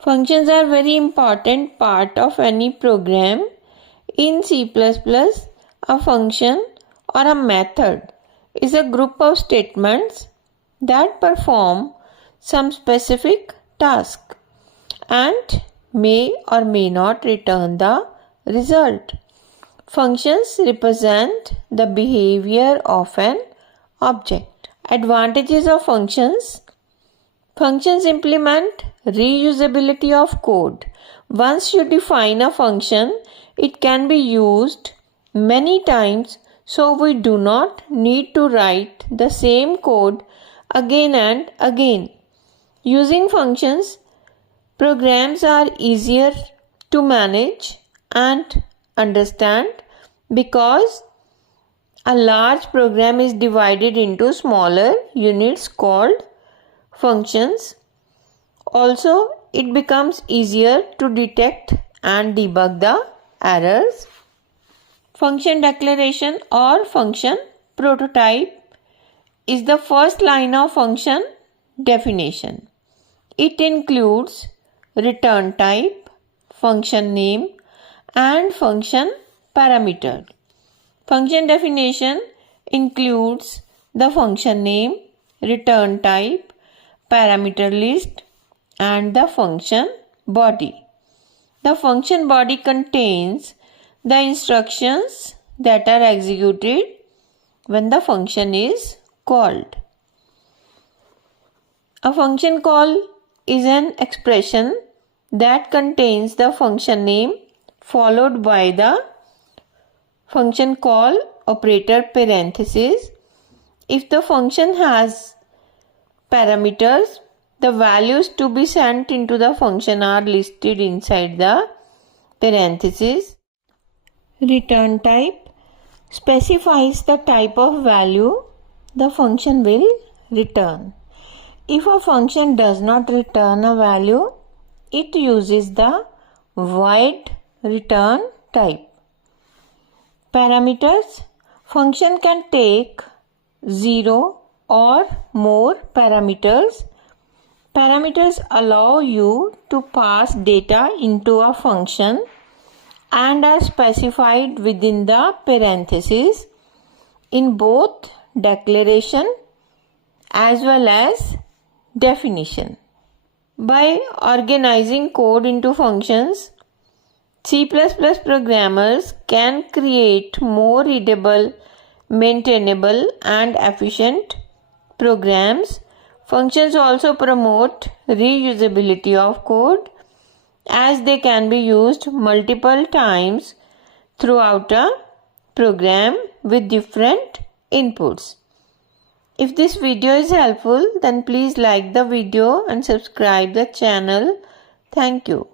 Functions are very important part of any program. In C++, a function or a method is a group of statements that perform some specific task and may or may not return the result. Functions represent the behavior of an object. Advantages of functions. Functions implement reusability of code. Once you define a function, it can be used many times, so we do not need to write the same code again and again. Using functions, programs are easier to manage and understand because a large program is divided into smaller units called functions. Also, it becomes easier to detect and debug the errors. Function declaration or function prototype is the first line of function definition. It includes return type, function name, and function parameter. Function definition includes the function name, return type, parameter list, and the function body. The function body contains the instructions that are executed when the function is called. A function call is an expression that contains the function name followed by the function call operator parenthesis. If the function has parameters, the values to be sent into the function are listed inside the parenthesis. Return type specifies the type of value the function will return. If a function does not return a value, it uses the void return type. Parameters. Function can take 0 or more parameters. Parameters allow you to pass data into a function and are specified within the parentheses in both declaration as well as definition. By organizing code into functions, C++ programmers can create more readable, maintainable, and efficient programs. Functions also promote reusability of code as they can be used multiple times throughout a program with different inputs. If this video is helpful, then please like the video and subscribe the channel. Thank you.